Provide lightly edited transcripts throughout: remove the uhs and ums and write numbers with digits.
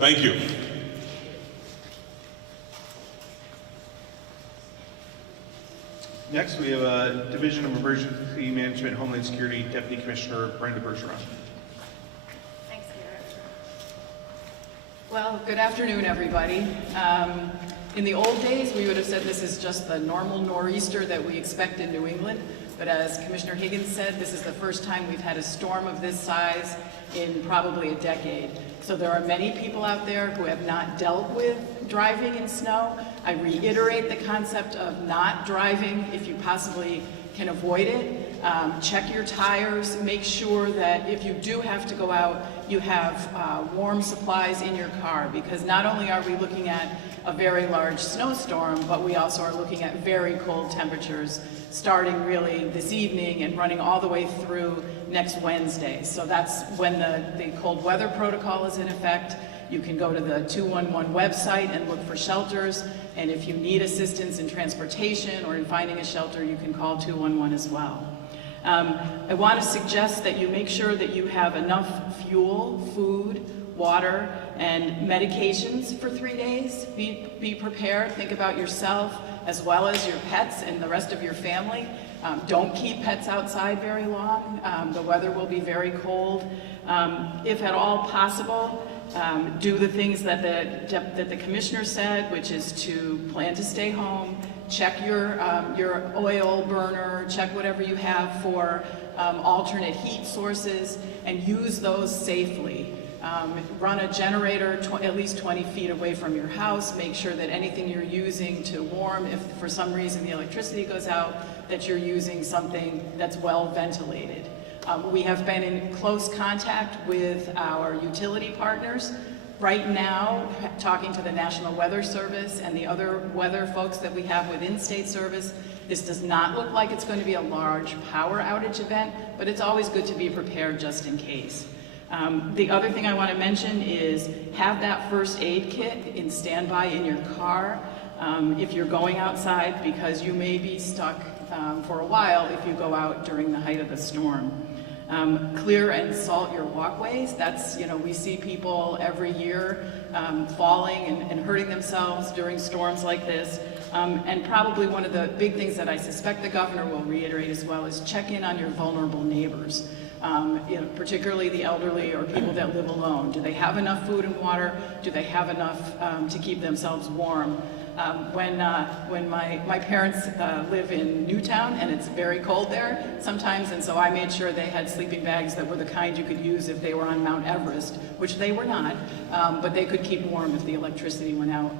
Thank you. Next, we have Division of Emergency Management, Homeland Security Deputy Commissioner Brenda Bergeron. Thanks, Garrett. Well, good afternoon, everybody. In the old days, we would have said this is just the normal nor'easter that we expect in New England, but as Commissioner Higgins said, this is the first time we've had a storm of this size in probably a decade. So there are many people out there who have not dealt with driving in snow. I reiterate the concept of not driving if you possibly can avoid it. Check your tires, make sure that if you do have to go out, you have warm supplies in your car, because not only are we looking at a very large snowstorm, but we also are looking at very cold temperatures starting really this evening and running all the way through next Wednesday. So that's when the cold weather protocol is in effect. You can go to the 211 website and look for shelters, and if you need assistance in transportation or in finding a shelter, you can call 211 as well. I want to suggest that you make sure that you have enough fuel, food, water, and medications for 3 days. Be prepared. Think about yourself as well as your pets and the rest of your family. Don't keep pets outside very long. The weather will be very cold. If at all possible, do the things that the commissioner said, which is to plan to stay home, check your oil burner, check whatever you have for alternate heat sources, and use those safely. Run a generator at least 20 feet away from your house. Make sure that anything you're using to warm, if for some reason the electricity goes out, that you're using something that's well ventilated. We have been in close contact with our utility partners. Right now, talking to the National Weather Service and the other weather folks that we have within state service, this does not look like it's going to be a large power outage event, but it's always good to be prepared just in case. The other thing I want to mention is have that first aid kit in standby in your car if you're going outside, because you may be stuck for a while if you go out during the height of the storm. Clear and salt your walkways. That's, we see people every year falling and hurting themselves during storms like this. And probably one of the big things that I suspect the governor will reiterate as well is check in on your vulnerable neighbors. Particularly the elderly or people that live alone. Do they have enough food and water? Do they have enough to keep themselves warm? When my parents live in Newtown and it's very cold there sometimes, and so I made sure they had sleeping bags that were the kind you could use if they were on Mount Everest, which they were not, but they could keep warm if the electricity went out.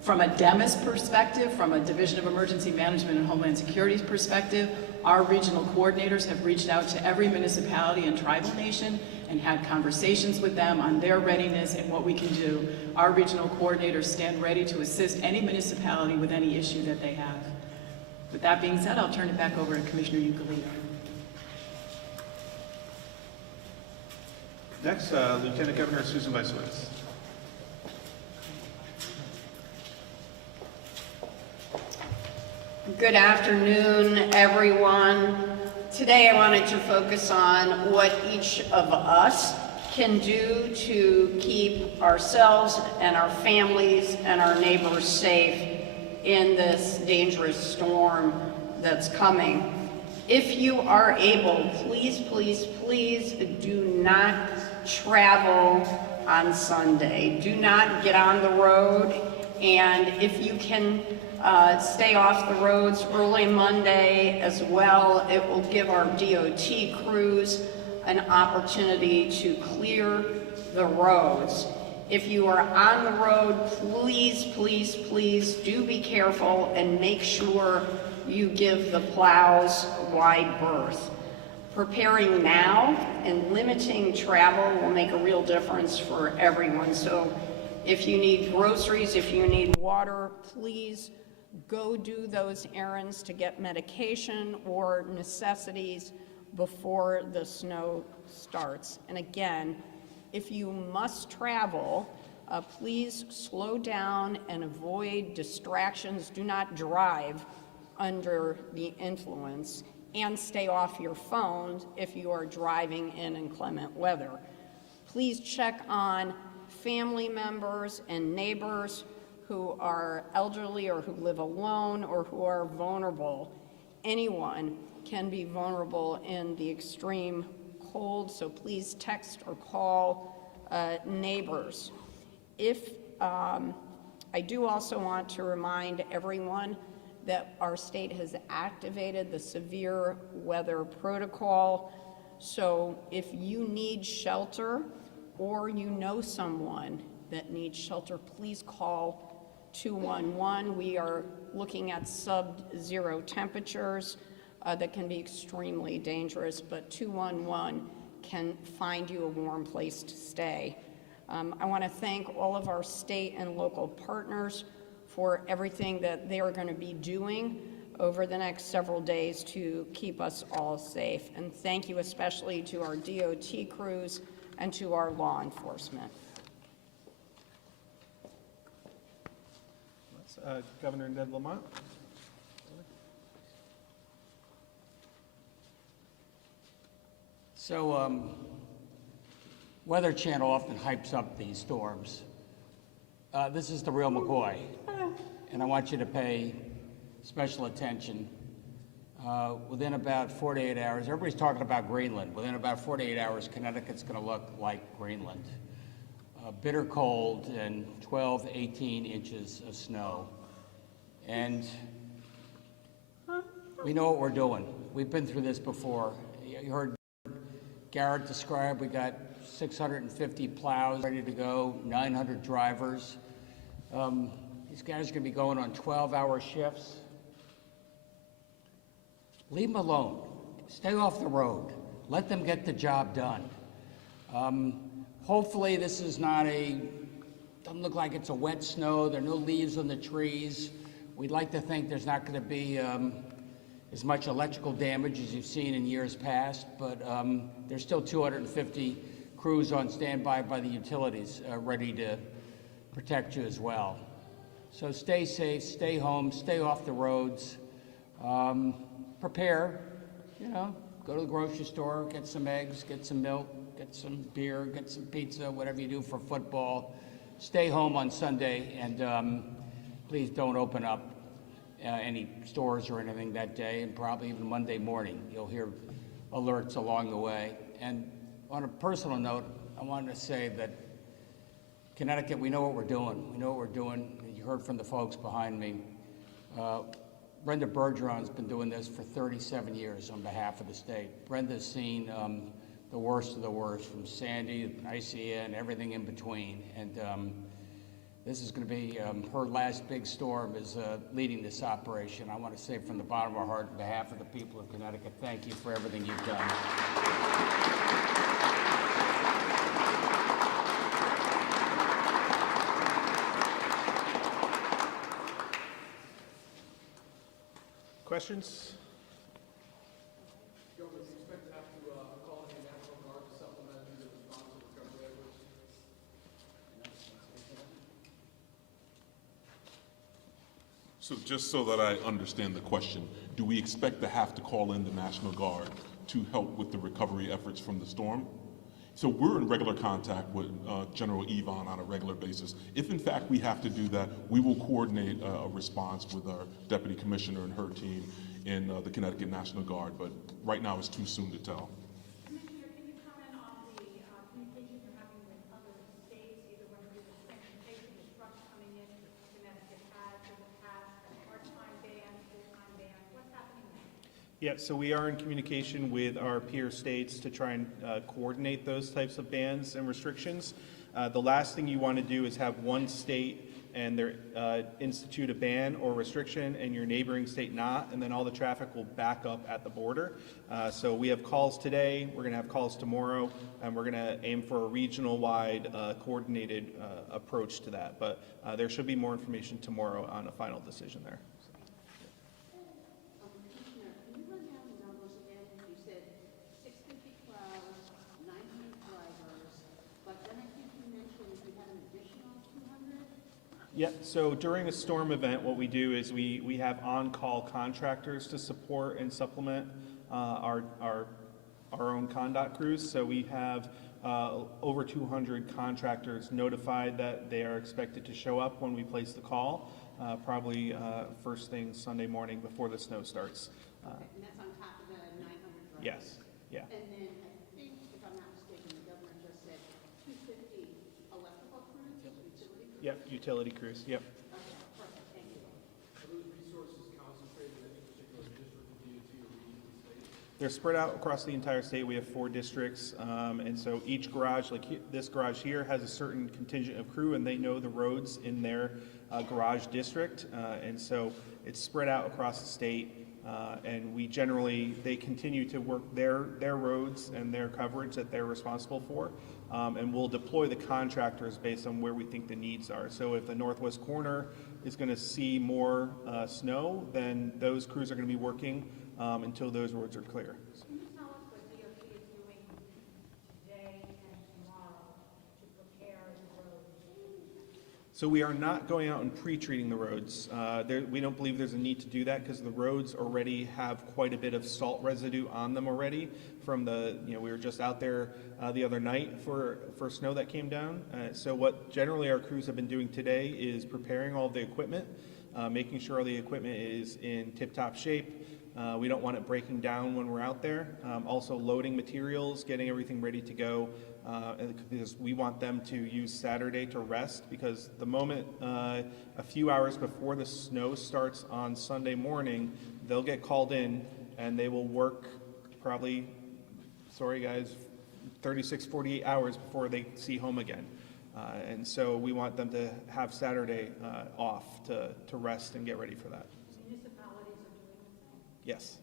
From a DEMIS perspective, from a Division of Emergency Management and Homeland Security's perspective, our regional coordinators have reached out to every municipality and tribal nation and had conversations with them on their readiness and what we can do. Our regional coordinators stand ready to assist any municipality with any issue that they have. With that being said, I'll turn it back over to Commissioner Ucalito. Next, Lieutenant Governor Susan Beisowitz. Good afternoon, everyone. Today I wanted to focus on what each of us can do to keep ourselves and our families and our neighbors safe in this dangerous storm that's coming. If you are able, please, please, please do not travel on Sunday. Do not get on the road, and if you can stay off the roads early Monday as well. It will give our DOT crews an opportunity to clear the roads. If you are on the road, please, please, please do be careful and make sure you give the plows wide berth. Preparing now and limiting travel will make a real difference for everyone. So if you need groceries, if you need water, please go do those errands to get medication or necessities before the snow starts. And again, if you must travel, please slow down and avoid distractions. Do not drive under the influence, and stay off your phone if you are driving in inclement weather. Please check on family members and neighbors who are elderly or who live alone or who are vulnerable. Anyone can be vulnerable in the extreme cold, so please text or call neighbors. I do also want to remind everyone that our state has activated the severe weather protocol. So if you need shelter or you know someone that needs shelter, please call 211. We are looking at sub-zero temperatures that can be extremely dangerous, but 211 can find you a warm place to stay. I want to thank all of our state and local partners for everything that they are going to be doing over the next several days to keep us all safe. And thank you especially to our DOT crews and to our law enforcement. Governor Ned Lamont. So, Weather Channel often hypes up these storms. This is the real McCoy, and I want you to pay special attention. Within about 48 hours, everybody's talking about Greenland. Within about 48 hours, Connecticut's going to look like Greenland. Bitter cold and 12 to 18 inches of snow. And we know what we're doing. We've been through this before. You heard Garrett describe, we got 650 plows ready to go, 900 drivers. These guys are going to be going on 12-hour shifts. Leave them alone. Stay off the road. Let them get the job done. Hopefully this is not doesn't look like it's a wet snow. There are no leaves on the trees. We'd like to think there's not going to be as much electrical damage as you've seen in years past, but there's still 250 crews on standby by the utilities ready to protect you as well. So stay safe, stay home, stay off the roads. Prepare, go to the grocery store, get some eggs, get some milk, get some beer, get some pizza, whatever you do for football. Stay home on Sunday, and please don't open up any stores or anything that day, and probably even Monday morning. You'll hear alerts along the way. And on a personal note, I wanted to say that Connecticut, we know what we're doing. We know what we're doing. You heard from the folks behind me. Brenda Bergeron's been doing this for 37 years on behalf of the state. Brenda's seen the worst of the worst, from Sandy, ICA, and everything in between. And this is going to be her last big storm is leading this operation. I want to say from the bottom of our heart, on behalf of the people of Connecticut, thank you for everything you've done. Questions? Governor, do you expect to have to call in the National Guard to supplement the response to recovery efforts? So just so that I understand the question, do we expect to have to call in the National Guard to help with the recovery efforts from the storm? So we're in regular contact with General Yvonne on a regular basis. If in fact we have to do that, we will coordinate a response with our Deputy Commissioner and her team in the Connecticut National Guard, but right now it's too soon to tell. Commissioner, can you comment on the communication you're having with other states, either when it is transportation, the trucks coming in, Connecticut has in the past, a part-time ban, full-time ban, what's happening there? Yeah, so we are in communication with our peer states to try and coordinate those types of bans and restrictions. The last thing you want to do is have one state and their institute a ban or restriction and your neighboring state not, and then all the traffic will back up at the border. So we have calls today, we're going to have calls tomorrow, and we're going to aim for a regional-wide coordinated approach to that. But there should be more information tomorrow on a final decision there. Commissioner, can you run down the numbers again? You said 650 plows, 900 drivers, but then I think you mentioned you had an additional 200? Yeah, so during a storm event, what we do is we have on-call contractors to support and supplement our own conduct crews. So we have over 200 contractors notified that they are expected to show up when we place the call, probably first thing Sunday morning before the snow starts. And that's on top of the 900 drivers? Yes, yeah. And then I think, if I'm not mistaken, the governor just said 250 electrical crews, utility crews? Yep, utility crews, yep. Okay, perfect, thank you. Are those resources concentrated in any particular district of DOT or region of the state? They're spread out across the entire state. We have 4 districts, and so each garage, like this garage here, has a certain contingent of crew, and they know the roads in their garage district, and so it's spread out across the state. And they continue to work their roads and their coverage that they're responsible for, and we'll deploy the contractors based on where we think the needs are. So if the northwest corner is going to see more snow, then those crews are going to be working until those roads are clear. Can you tell us what DOT is doing today and tomorrow to prepare the roads? So we are not going out and pre-treating the roads. We don't believe there's a need to do that because the roads already have quite a bit of salt residue on them already from we were just out there the other night for snow that came down. So what generally our crews have been doing today is preparing all the equipment, making sure all the equipment is in tip-top shape. We don't want it breaking down when we're out there. Also loading materials, getting everything ready to go. Because we want them to use Saturday to rest, because the moment a few hours before the snow starts on Sunday morning, they'll get called in and they will work probably, 36, 48 hours before they see home again. And so we want them to have Saturday off to rest and get ready for that. Municipalities are doing the same. Yes.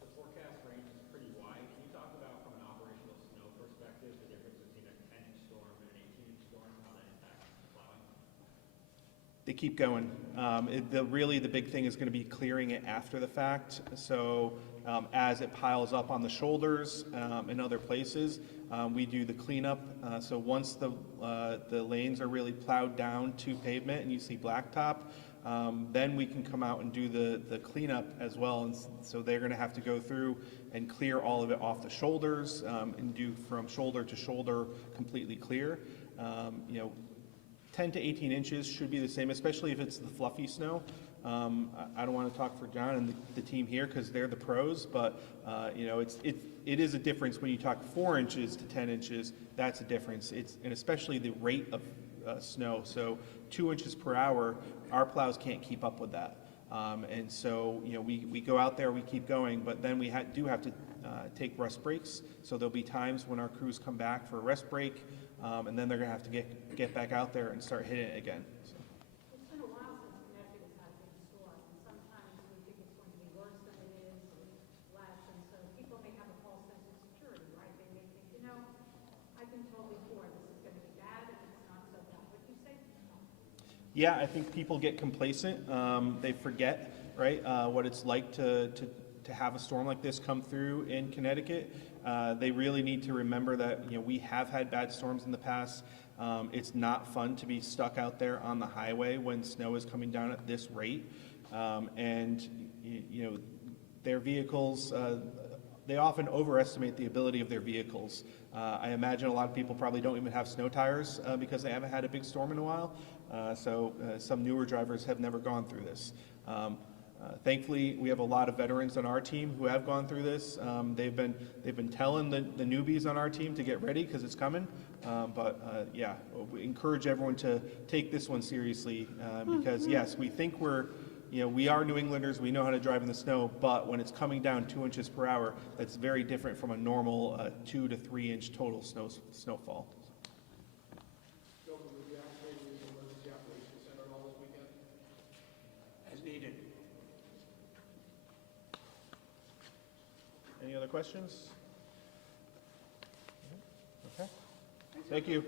The forecast range is pretty wide. Can you talk about, from an operational snow perspective, the difference between a 10-inch storm and an 18-inch storm, how that impacts plowing? They keep going. Really, the big thing is going to be clearing it after the fact. So as it piles up on the shoulders and other places, we do the cleanup. So once the lanes are really plowed down to pavement and you see blacktop, then we can come out and do the cleanup as well. And so they're going to have to go through and clear all of it off the shoulders and do from shoulder to shoulder completely clear. 10 to 18 inches should be the same, especially if it's the fluffy snow. I don't want to talk for John and the team here because they're the pros, but it is a difference when you talk 4 inches to 10 inches. That's a difference. And especially the rate of snow. So 2 inches per hour, our plows can't keep up with that. And so we go out there, we keep going, but then we do have to take rest breaks. So there'll be times when our crews come back for a rest break, and then they're going to have to get back out there and start hitting it again. So. It's been a while since Connecticut has had a big storm, and sometimes we think it's going to be worse than it is, or less, and so people may have a false sense of security, right? They may think, I've been told before this is going to be bad, and it's not so bad. What do you say? Yeah, I think people get complacent. They forget, right, what it's like to have a storm like this come through in Connecticut. They really need to remember that we have had bad storms in the past. It's not fun to be stuck out there on the highway when snow is coming down at this rate, and their vehicles. They often overestimate the ability of their vehicles. I imagine a lot of people probably don't even have snow tires because they haven't had a big storm in a while. So some newer drivers have never gone through this. Thankfully, we have a lot of veterans on our team who have gone through this. They've been telling the newbies on our team to get ready because it's coming. Yeah, we encourage everyone to take this one seriously because yes, we think we are New Englanders. We know how to drive in the snow, but when it's coming down 2 inches per hour, that's very different from a normal 2 to 3 inch total snowfall. Governor, will you activate the emergency operations center at all this weekend? As needed. Any other questions? Okay. Thank you.